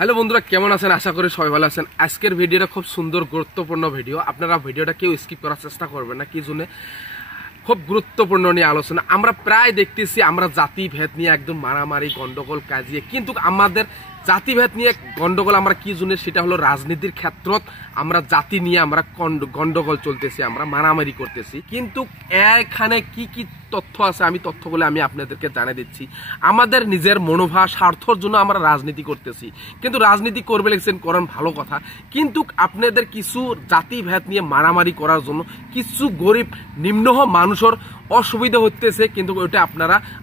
Hello বন্ধুরা, কেমন আছেন? আশা করি সবাই ভালো আছেন। আজকের ভিডিওটা খুব সুন্দর গুরুত্বপূর্ণ ভিডিও। আপনারা ভিডিওটা কেউ স্কিপ করার চেষ্টা করবেন না, কি জন্য খুব গুরুত্বপূর্ণ নিয়ে আলোচনা। আমরা প্রায় দেখতেছি আমরা জাতি ভেদ নিয়ে একদম মারামারি গন্ডগোল কাজিয়ে, কিন্তু আমাদের জাতিভেদ নিয়ে গন্ডগোল আমরা কি জন্য, সেটা হলো রাজনীতির ক্ষেত্রত আমরা জাতি নিয়ে আমরা গন্ডগোল চলতেছি, আমরা মারামারি করতেছি। কিন্তু এখানে কি কি তথ্য আছে, আমি তথ্যগুলো আমি আপনাদেরকে জানিয়ে দিচ্ছি। আমাদের নিজের মনোভাব স্বার্থর জন্য আমরা রাজনীতি করতেছি, কিন্তু রাজনীতি করবে লিখছেন করেন ভালো কথা, কিন্তু আপনাদের কিছু জাতিভেদ নিয়ে মারামারি করার জন্য কিছু গরিব নিম্ন মানুষের অসুবিধা হতেছে, কিন্তু ওইটা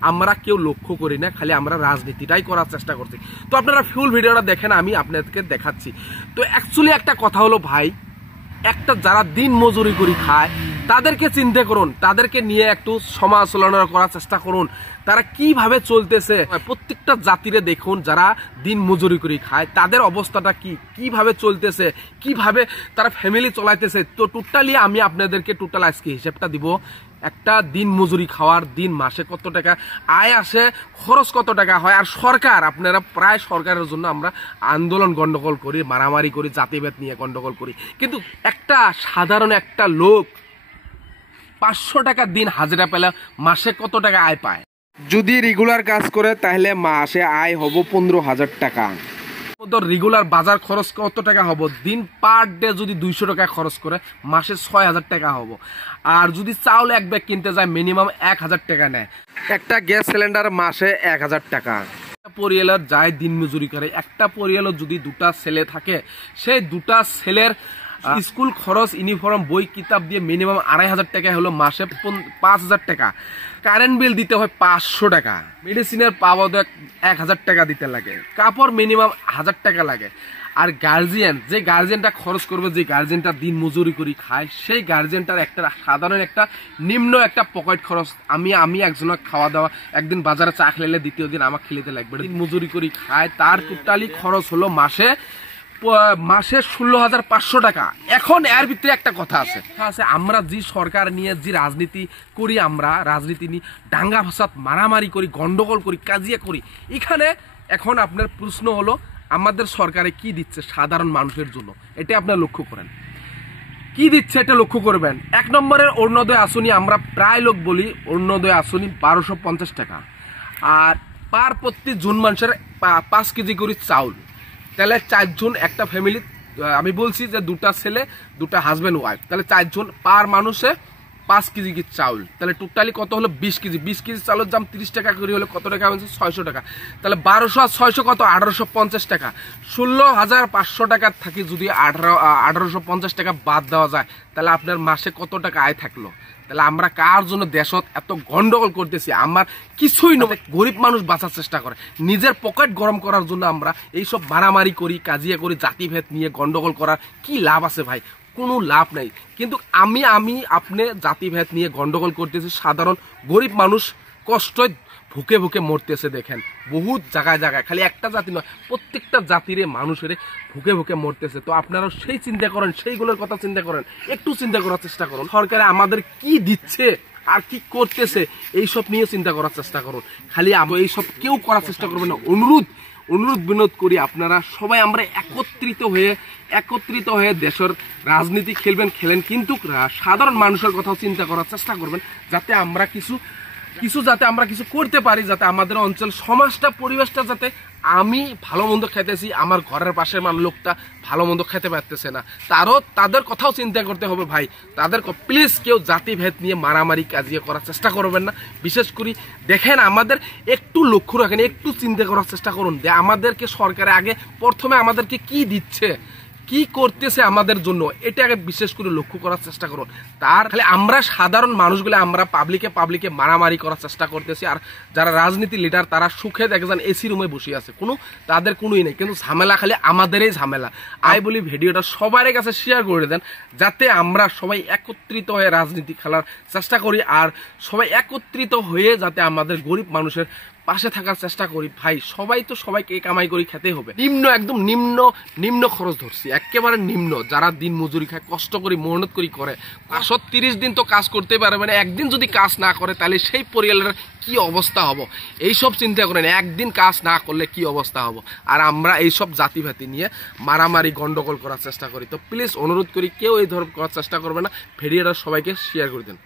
আমরা কেউ লক্ষ্য করি না, খালি আমরা রাজনীতিটাই করার চেষ্টা করছি। তো আপনারা ফুল ভিডিওটা দেখেন, আমি আপনাদেরকে দেখাচ্ছি। তো অ্যাকচুয়ালি একটা কথা হলো ভাই, একটা যারা দিন মজুরি করে খায় তাদেরকে চিন্তা করুন, তাদেরকে নিয়ে একটু সমালোচনা করার চেষ্টা করুন, তারা কিভাবে চলতেছে। প্রত্যেকটা জাতিরে দেখুন, যারা দিন মজুরি করে খায় তাদের অবস্থাটা কিভাবে চলতেছে, কিভাবে তারা ফ্যামিলি চলাইতেছে। তো টোটালি আমি আপনাদেরকে টোটাল আজকে হিসেবটা দিব। একটা দিন মজুরি খাওয়ার দিন মাসে কত টাকা আয় আসে, খরচ কত টাকা হয়। আর সরকার, আপনারা প্রায় সরকারের জন্য আমরা আন্দোলন গন্ডগোল করি, মারামারি করি, জাতিভেদ নিয়ে গন্ডগোল করি, কিন্তু একটা সাধারণ একটা লোক 500 টাকা দিন হাজিরা পেলে মাসে কত টাকা আয় পায়? যদি রেগুলার কাজ করে তাহলে মাসে আয় হব 15,000 টাকা। রেগুলার বাজার খরচ কত টাকা হবো? দিন পার ডে যদি 200 টাকা খরচ করে মাসে 6,000 টাকা হবো। আর যদি চাউল এক ব্যাগ কিনতে যায় মিনিমাম 1,000 টাকা নেয়। একটা গ্যাস সিলিন্ডার মাসে 1,000 টাকা। পরিয়ালের যায় দিন মজুরি করে। একটা পরিয়ালের যদি দুটা ছেলে থাকে, সেই দুটা ছেলের স্কুল খরচ, ইউনিফর্ম, বই কিতাব দিয়ে মিনিমাম 2,500 টাকা হলো মাসে 5,000 টাকা। কারেন্ট বিল দিতে হয় 500 টাকা। মেডিসিনের পাওয়া 1,000 টাকা দিতে লাগে। কাপড় মিনিমাম 1,000 টাকা লাগে। আর গার্জিয়ান, যে গার্জিয়ানটা খরচ করবে, যে গার্জিয়ানটা দিন মজুরি করে খায়, সেই গার্জিয়ানটার একটা সাধারণ একটা নিম্ন একটা পকেট খরচ। আমি একজনের খাওয়া দাওয়া, একদিন বাজারে চা খেলে দ্বিতীয় দিন আমাকে খেলেতে লাগবে। দিন মজুরি করে খায়, তার টোটালি খরচ হলো মাসে 16,500 টাকা। এখন এর ভিতরে একটা কথা আছে, আমরা যে সরকার নিয়ে যে রাজনীতি করি, আমরা রাজনীতি নিয়ে দাঙ্গা ফাসাদ মারামারি করি, গন্ডগোল করি, কাজিয়া করি। এখানে এখন আপনার প্রশ্ন হলো, আমাদের সরকারে কি দিচ্ছে সাধারণ মানুষের জন্য, এটা আপনারা লক্ষ্য করেন। কি দিচ্ছে এটা লক্ষ্য করবেন। 1 নম্বরের অরুণোদয় আসনি, আমরা প্রায় লোক বলি অরুণোদয় আসনি 1250 টাকা। আর প্রতি জুন মানুষের 5 কেজি করে চাউল, তাহলে 4 জন একটা ফ্যামিলি, আমি বলছি যে দুটা ছেলে, দুটা হাজব্যান্ড ওয়াইফ, তাহলে 4 জন পার মানুষে 5 কেজি চাউল, তাহলে টোটালি কত হলো? 20 কেজি। 20 কেজি চাউলের দাম 30 টাকা করে হলে কত টাকা হচ্ছে? 600 টাকা। তাহলে 1200 আর 600 কত? 1850 টাকা। 16,500 টাকার থাকি যদি 1850 টাকা বাদ দেওয়া যায়, তাহলে আপনার মাসে কত টাকা আয় থাকলো? তাহলে আমরা কার জন্য দেশত এত গন্ডগোল করতেছি? আমার কিছুই নয়, গরিব মানুষ বাঁচার চেষ্টা করে, নিজের পকেট গরম করার জন্য আমরা এইসব মারামারি করি, কাজিয়া করি। জাতিভেদ নিয়ে গন্ডগোল করার কি লাভ আছে ভাই? কোনো লাভ নাই। কিন্তু আমি আপনি জাতিভেদ নিয়ে গন্ডগোল করতেছি, সাধারণ গরিব মানুষ কষ্ট ভুকে ভুকে মরতেছে। দেখেন বহুত জায়গায় জায়গায়, খালি একটা জাতি নয়, প্রত্যেকটা জাতিরে মানুষের ভুকে ভুকে মরতেছে। তো আপনারা সেই চিন্তা করেন, সেইগুলোর কথা চিন্তা করেন, একটু চিন্তা করার চেষ্টা করুন। সরকারে আমাদের কি দিচ্ছে আর কি করতেছে, এইসব নিয়ে চিন্তা করার চেষ্টা করুন। খালি এইসব কেউ করার চেষ্টা করবেন না। অনুরোধ বিনোদ করি, আপনারা সবাই আমরা একত্রিত হয়ে দেশের রাজনীতি খেলেন, কিন্তু সাধারণ মানুষের কথা চিন্তা করার চেষ্টা করবেন, যাতে আমরা কিছু যাতে আমরা কিছু করতে পারি, যাতে আমাদের অঞ্চল, সমাজটা, পরিবেশটা, যাতে আমি ভালো মন্দ খেতেছি, আমার ঘরের পাশের লোকটা ভালো মন্দ খেতে পারতেছে না, তাদের কথাও চিন্তা করতে হবে ভাই। তাদের প্লিজ কেউ জাতিভেদ নিয়ে মারামারি কাজিয়ে করার চেষ্টা করবেন না। বিশেষ করে দেখেন, আমাদের একটু লক্ষ্য রাখেন, একটু চিন্তা করার চেষ্টা করুন যে আমাদেরকে সরকারে আগে প্রথমে আমাদেরকে কি দিচ্ছে, কি করতেছে আমাদের জন্য, এটা আগে বিশেষ করে লক্ষ্য করার চেষ্টা করুন। তার খালি আমরা সাধারণ মানুষগুলো আমরা পাবলিকে মারামারি করার চেষ্টা করতেছি। আর যারা রাজনীতি লিডার, তারা সুখে দেখেন এসি রুমে বসে আছে, তাদের কোনোই নেই, কিন্তু ঝামেলা খালি আমাদেরই ঝামেলা। বলি ভিডিওটা সবার কাছে শেয়ার করে দেন, যাতে আমরা সবাই একত্রিত হয়ে রাজনীতি খেলার চেষ্টা করি, আর সবাই একত্রিত হয়ে যাতে আমাদের গরিব মানুষের পাশে থাকার চেষ্টা করি। ভাই সবাই তো সবাইকে কামাই করে খেতে হবে, একদম নিম্ন খরচ ধরছি, একেবারে নিম্ন। যারা দিন মজুরি খায়, কষ্ট করি, মেহনত করি করে, 30 দিন তো কাজ করতে পারবে না, একদিন যদি কাজ না করে তাহলে সেই পরিবারের কি অবস্থা হবো এইসব চিন্তা করেন। একদিন কাজ না করলে কি অবস্থা হবো। আর আমরা এইসব জাতিভাতি নিয়ে মারামারি গন্ডগোল করার চেষ্টা করি। তো প্লিজ অনুরোধ করি, কেউ এই ধরনের করার চেষ্টা করবে না। ভিডিওটা সবাইকে শেয়ার করে দেন।